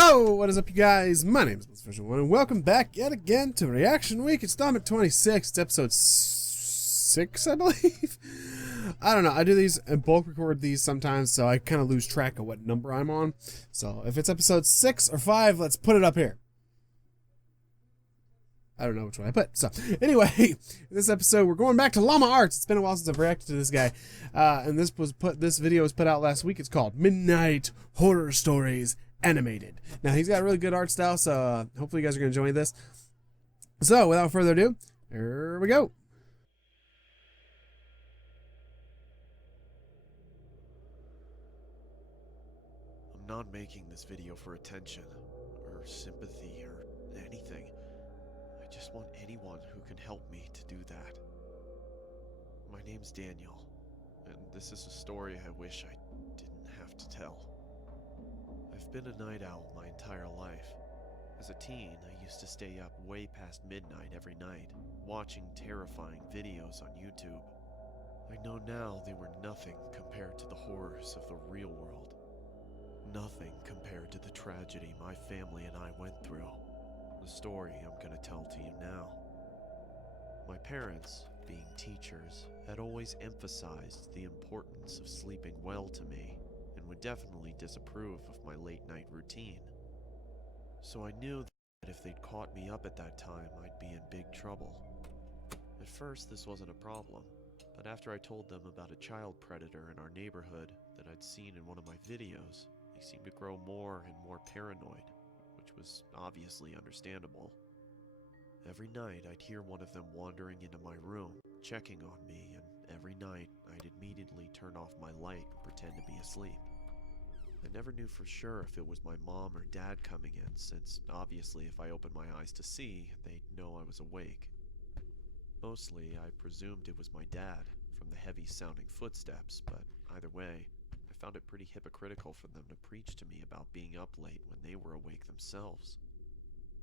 Ho! What is up, you guys? My name is Official One, and welcome back yet again to Reaction Week. It's installment 26. It's episode 6, I believe. I don't know. I do these and bulk record these sometimes, so I kind of lose track of what number I'm on. So if it's episode 6 or 5, let's put it up here. I don't know which one I put. So anyway, in this episode, we're going back to Llama Arts. It's been a while since I've reacted to this guy, and this video was put out last week. It's called Midnight Horror Stories Animated. Now he's got a really good art style, so hopefully you guys are gonna enjoy this. So without further ado, here we go. I'm not making this video for attention or sympathy or anything. I just want anyone who can help me to do that. My name's Daniel, and this is a story I wish I didn't have to tell. I've been a night owl my entire life. As a teen, I used to stay up way past midnight every night, watching terrifying videos on YouTube. I know now they were nothing compared to the horrors of the real world. Nothing compared to the tragedy my family and I went through. The story I'm going to tell to you now. My parents, being teachers, had always emphasized the importance of sleeping well to me, and would definitely disapprove of my late-night routine. So I knew that if they'd caught me up at that time, I'd be in big trouble. At first, this wasn't a problem, but after I told them about a child predator in our neighborhood that I'd seen in one of my videos, they seemed to grow more and more paranoid, which was obviously understandable. Every night, I'd hear one of them wandering into my room, checking on me, and every night, I'd immediately turn off my light and pretend to be asleep. I never knew for sure if it was my mom or dad coming in, since obviously if I opened my eyes to see, they'd know I was awake. Mostly, I presumed it was my dad, from the heavy-sounding footsteps, but either way, I found it pretty hypocritical for them to preach to me about being up late when they were awake themselves.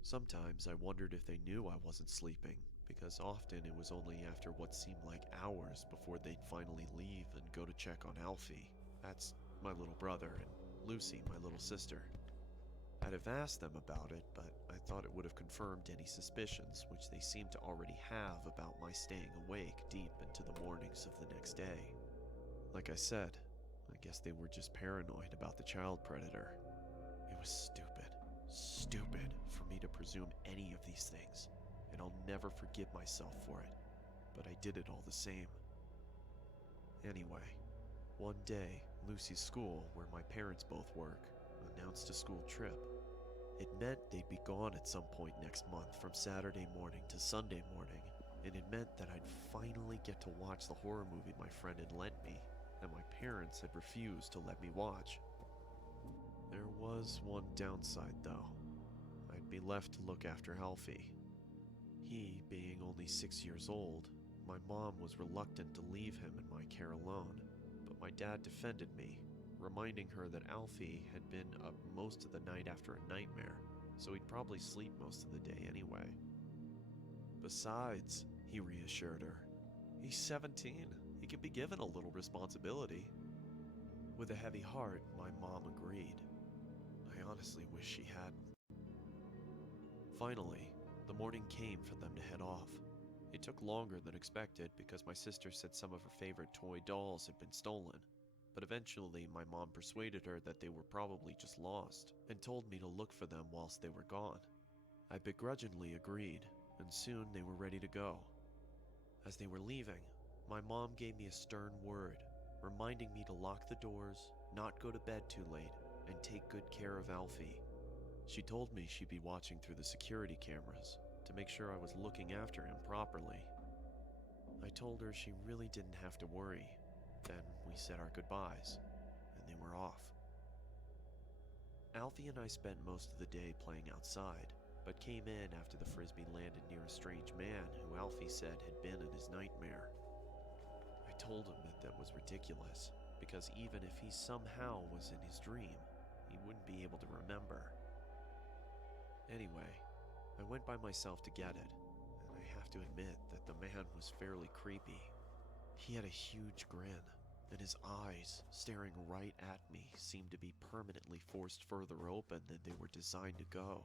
Sometimes I wondered if they knew I wasn't sleeping, because often it was only after what seemed like hours before they'd finally leave and go to check on Alfie. That's my little brother, and Lucy, my little sister. I'd have asked them about it, but I thought it would have confirmed any suspicions which they seemed to already have about my staying awake deep into the mornings of the next day. Like I said, I guess they were just paranoid about the child predator. It was stupid for me to presume any of these things, and I'll never forgive myself for it, but I did it all the same. Anyway, one day, Lucy's school, where my parents both work, announced a school trip. It meant they'd be gone at some point next month from Saturday morning to Sunday morning, and it meant that I'd finally get to watch the horror movie my friend had lent me, and my parents had refused to let me watch. There was one downside, though. I'd be left to look after Alfie. He, being only 6 years old, my mom was reluctant to leave him in my care alone. But my dad defended me, reminding her that Alfie had been up most of the night after a nightmare, so he'd probably sleep most of the day anyway. Besides, he reassured her, he's 17, he can be given a little responsibility. With a heavy heart, my mom agreed. I honestly wish she hadn't. Finally, the morning came for them to head off. It took longer than expected because my sister said some of her favorite toy dolls had been stolen, but eventually my mom persuaded her that they were probably just lost and told me to look for them whilst they were gone. I begrudgingly agreed, and soon they were ready to go. As they were leaving, my mom gave me a stern word, reminding me to lock the doors, not go to bed too late, and take good care of Alfie. She told me she'd be watching through the security cameras to make sure I was looking after him properly. I told her she really didn't have to worry. Then we said our goodbyes, and they were off. Alfie and I spent most of the day playing outside, but came in after the frisbee landed near a strange man who Alfie said had been in his nightmare. I told him that was ridiculous, because even if he somehow was in his dream, he wouldn't be able to remember. Anyway, I went by myself to get it, and I have to admit that the man was fairly creepy. He had a huge grin, and his eyes, staring right at me, seemed to be permanently forced further open than they were designed to go.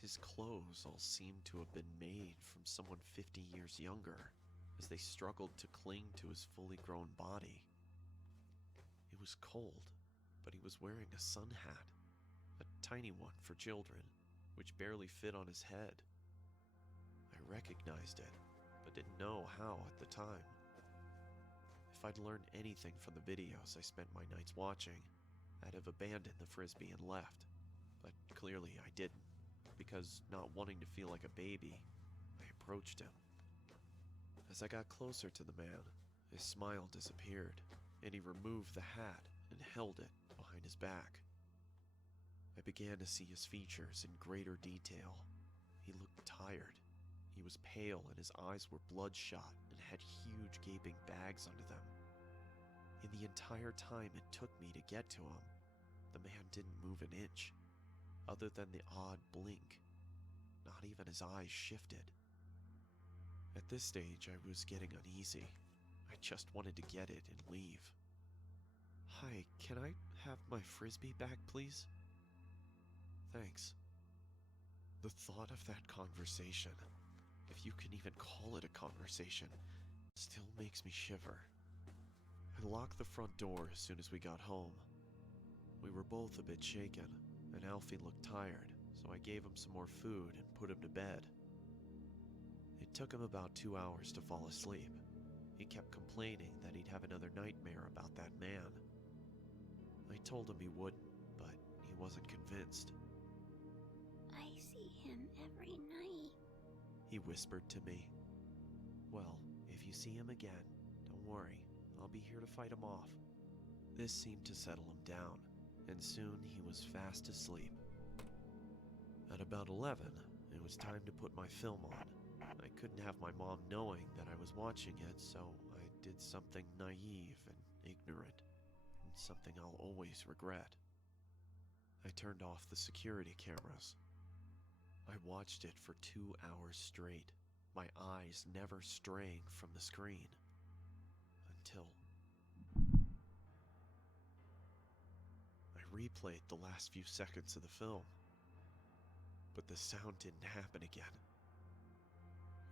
His clothes all seemed to have been made from someone 50 years younger, as they struggled to cling to his fully grown body. It was cold, but he was wearing a sun hat, a tiny one for children, which barely fit on his head. I recognized it, but didn't know how at the time. If I'd learned anything from the videos I spent my nights watching, I'd have abandoned the frisbee and left. But clearly I didn't, because not wanting to feel like a baby, I approached him. As I got closer to the man, his smile disappeared, and he removed the hat and held it behind his back. I began to see his features in greater detail. He looked tired. He was pale and his eyes were bloodshot and had huge gaping bags under them. In the entire time it took me to get to him, the man didn't move an inch, other than the odd blink. Not even his eyes shifted. At this stage, I was getting uneasy. I just wanted to get it and leave. "Hi, can I have my frisbee back, please?" "Thanks." The thought of that conversation, if you can even call it a conversation, still makes me shiver. I locked the front door as soon as we got home. We were both a bit shaken, and Alfie looked tired, so I gave him some more food and put him to bed. It took him about 2 hours to fall asleep. He kept complaining that he'd have another nightmare about that man. I told him he wouldn't, but he wasn't convinced. "I see him every night," he whispered to me. "Well, if you see him again, don't worry, I'll be here to fight him off." This seemed to settle him down, and soon he was fast asleep. At about 11, it was time to put my film on. I couldn't have my mom knowing that I was watching it, so I did something naive and ignorant, and something I'll always regret. I turned off the security cameras. I watched it for 2 hours straight, my eyes never straying from the screen, until I replayed the last few seconds of the film. But the sound didn't happen again.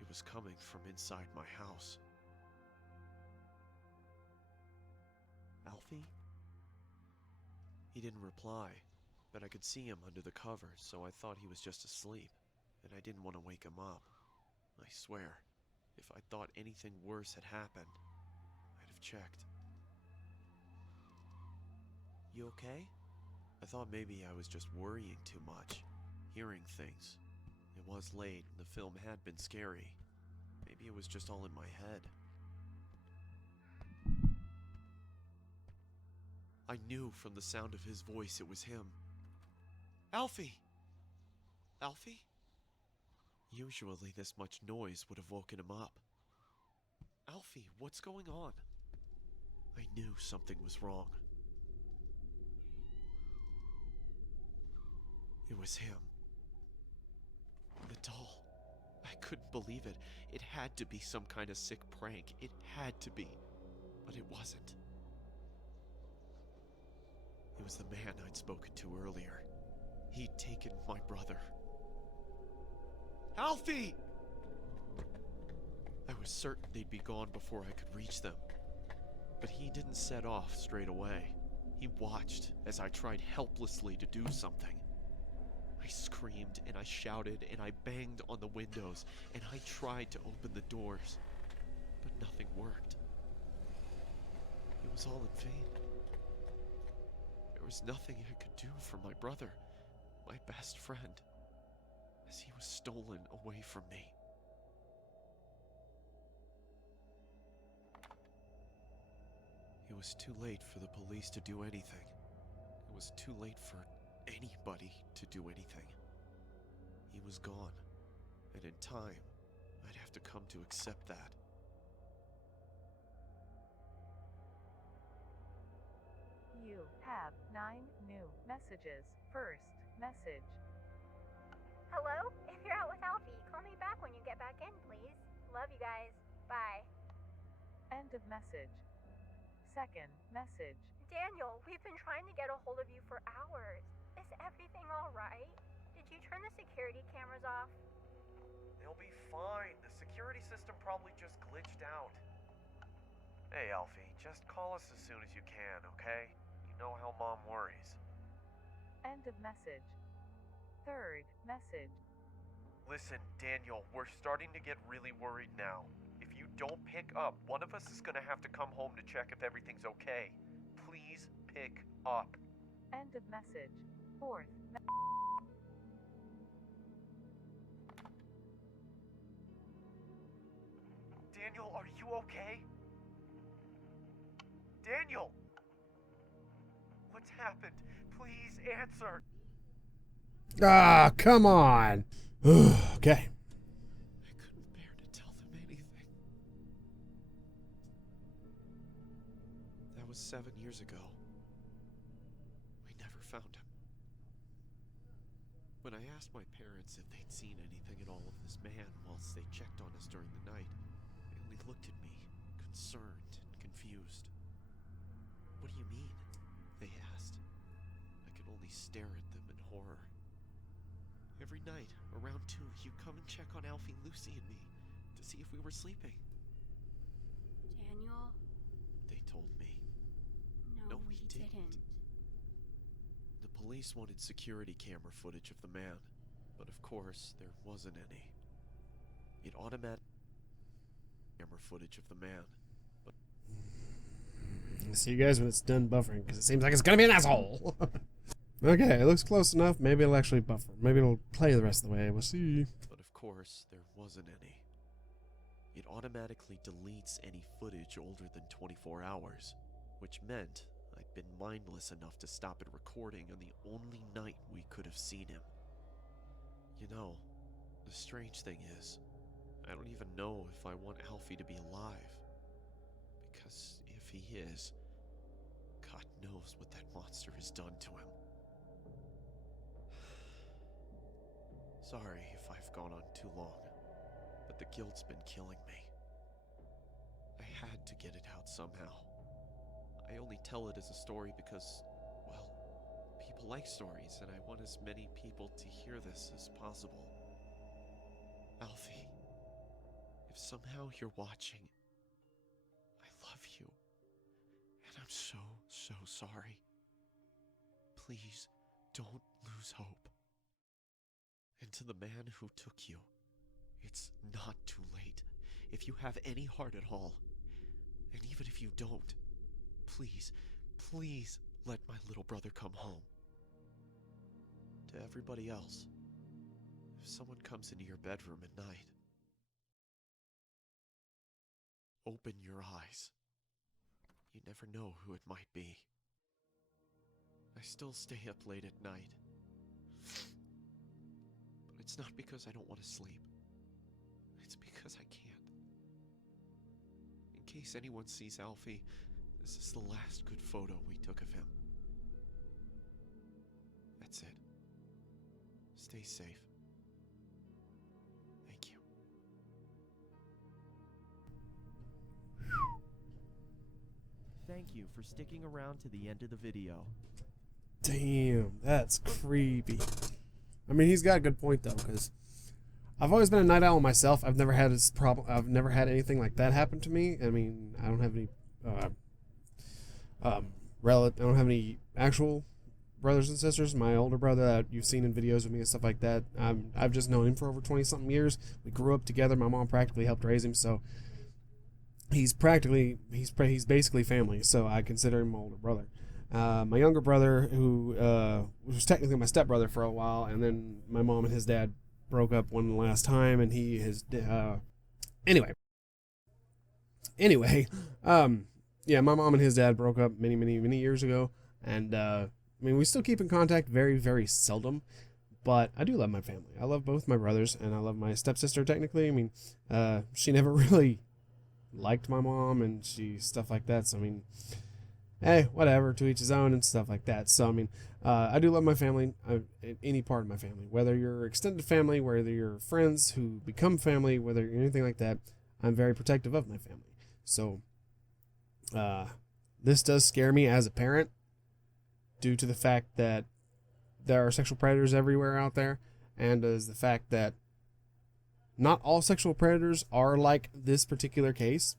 It was coming from inside my house. "Alfie?" He didn't reply, but I could see him under the covers, so I thought he was just asleep, and I didn't want to wake him up. I swear, if I thought anything worse had happened, I'd have checked. "You okay?" I thought maybe I was just worrying too much, hearing things. It was late, and the film had been scary. Maybe it was just all in my head. I knew from the sound of his voice it was him. "Alfie! Alfie?" Usually this much noise would have woken him up. "Alfie, what's going on?" I knew something was wrong. It was him. The doll. I couldn't believe it. It had to be some kind of sick prank. It had to be. But it wasn't. It was the man I'd spoken to earlier. He'd taken my brother. "Alfie!" I was certain they'd be gone before I could reach them. But he didn't set off straight away. He watched as I tried helplessly to do something. I screamed and I shouted and I banged on the windows and I tried to open the doors, but nothing worked. It was all in vain. There was nothing I could do for my brother, my best friend, as he was stolen away from me. It was too late for the police to do anything. It was too late for anybody to do anything. He was gone, and in time, I'd have to come to accept that. You have 9 new messages. First message. "Hello? If you're out with Alfie, call me back when you get back in, please. Love you guys. Bye." End of message. Second message. Daniel, we've been trying to get a hold of you for hours. Is everything alright? Did you turn the security cameras off? They'll be fine. The security system probably just glitched out. Hey, Alfie, just call us as soon as you can, okay? You know how Mom worries. End of message. Third message. Listen, Daniel, we're starting to get really worried now. If you don't pick up, one of us is gonna have to come home to check if everything's okay. Please pick up. End of message. Fourth. Daniel, are you okay? Daniel! What's happened? Please answer. Ah, come on. Okay. I couldn't bear to tell them anything. That was 7 years ago. We never found him. When I asked my parents if they'd seen anything at all of this man whilst they checked on us during the night, they only looked at me, concerned and confused. What do you mean? They asked. I could only stare at them in horror. Every night, around 2, you'd come and check on Alfie, Lucy, and me to see if we were sleeping. Daniel? They told me. No, we we didn't. didn't. The police wanted security camera footage of the man, but of course, there wasn't any. It automatically camera footage of the man, but I'll see you guys when it's done buffering, because it seems like it's gonna be an asshole. Okay, it looks close enough. Maybe it'll actually buffer. Maybe it'll play the rest of the way. We'll see. of course, there wasn't any. It automatically deletes any footage older than 24 hours, which meant I'd been mindless enough to stop it recording on the only night we could have seen him. You know, the strange thing is, I don't even know if I want Alfie to be alive. Because if he is, God knows what that monster has done to him. Sorry if I've gone on too long, but the guilt's been killing me. I had to get it out somehow. I only tell it as a story because, well, people like stories, and I want as many people to hear this as possible. Alfie, if somehow you're watching, I love you, and I'm so sorry. Please don't lose hope. And to the man who took you, it's not too late. If you have any heart at all, and even if you don't, please let my little brother come home. To everybody else, if someone comes into your bedroom at night, open your eyes. You never know who it might be. I still stay up late at night. But it's not because I don't want to sleep. It's because I can't. In case anyone sees Alfie, this is the last good photo we took of him. That's it. Stay safe. Thank you. Thank you for sticking around to the end of the video. Damn, that's creepy. I mean, he's got a good point though, because I've always been a night owl myself. I've never had this problem. I've never had anything like that happen to me. I mean, I don't have any I don't have any actual brothers and sisters. My older brother that you've seen in videos with me and stuff like that, I've just known him for over 20-something years. We grew up together. My mom practically helped raise him, so he's basically family. So I consider him my older brother. My younger brother, who was technically my stepbrother for a while, and then my mom and his dad broke up one last time, and anyway, yeah, my mom and his dad broke up many years ago, and I mean, we still keep in contact very, very seldom, but I do love my family. I love both my brothers, and I love my stepsister, technically. I mean, she never really liked my mom, and stuff like that, so I mean, hey, whatever, to each his own and stuff like that. So, I mean, I do love my family, any part of my family, whether you're extended family, whether you're friends who become family, whether you're anything like that. I'm very protective of my family. So, This does scare me as a parent due to the fact that there are sexual predators everywhere out there, and as the fact that not all sexual predators are like this particular case,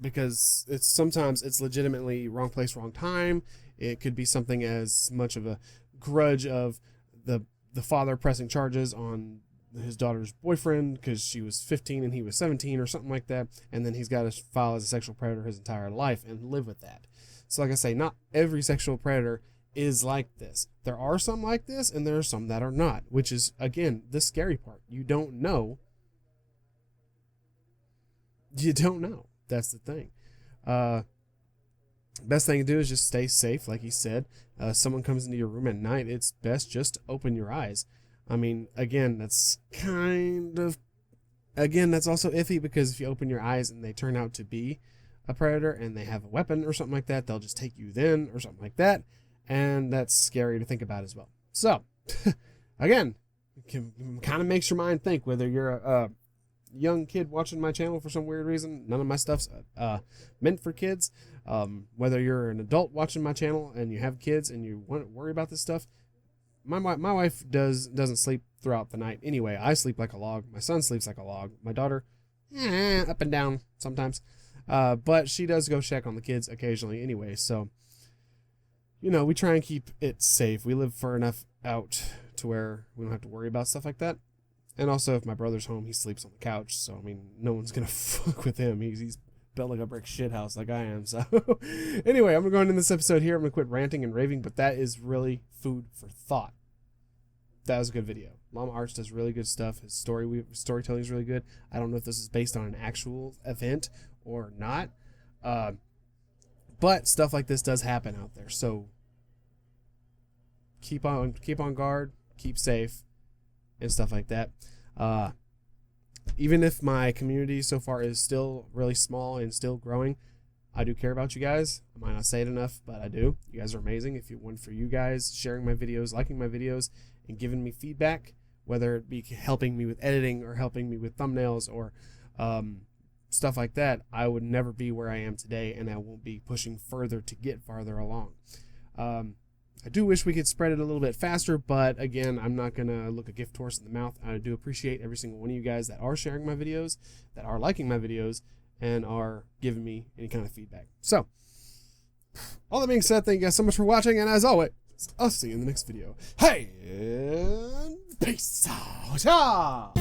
because sometimes it's legitimately wrong place, wrong time. It could be something as much of a grudge of the father pressing charges on his daughter's boyfriend because she was 15 and he was 17 or something like that, and then he's got to file as a sexual predator his entire life and live with that. So like I say, not every sexual predator is like this. There are some like this, and there are some that are not, which is, again, the scary part. You don't know. You don't know. That's the thing. Best thing to do is just stay safe, like he said. Someone comes into your room at night, it's best just to open your eyes. I mean, again, that's also iffy, because if you open your eyes and they turn out to be a predator and they have a weapon or something like that, they'll just take you then or something like that. And that's scary to think about as well. So, again, kind of makes your mind think, whether you're a young kid watching my channel for some weird reason. None of my stuff's meant for kids. Whether you're an adult watching my channel and you have kids and you want to worry about this stuff, my wife doesn't sleep throughout the night anyway. I sleep like a log. My son sleeps like a log. My daughter, up and down sometimes. But she does go check on the kids occasionally anyway. So, we try and keep it safe. We live far enough out to where we don't have to worry about stuff like that. And also, if my brother's home, he sleeps on the couch. So, I mean, no one's going to fuck with him. He's built like a brick shit house like I am. So, anyway, I'm going to go into this episode here. I'm going to quit ranting and raving, but that is really food for thought. That was a good video. Llama Arts does really good stuff. His storytelling is really good. I don't know if this is based on an actual event or not. But stuff like this does happen out there. So, keep on guard, keep safe, and stuff like that. Even if my community so far is still really small and still growing, I do care about you guys. I might not say it enough, but I do. You guys are amazing. If it weren't for you guys sharing my videos, liking my videos, and giving me feedback, whether it be helping me with editing or helping me with thumbnails or stuff like that, I would never be where I am today, and I won't be pushing further to get farther along. I do wish we could spread it a little bit faster, but again, I'm not going to look a gift horse in the mouth. I do appreciate every single one of you guys that are sharing my videos, that are liking my videos, and are giving me any kind of feedback. So, all that being said, thank you guys so much for watching, and as always, I'll see you in the next video. Hey, and peace out.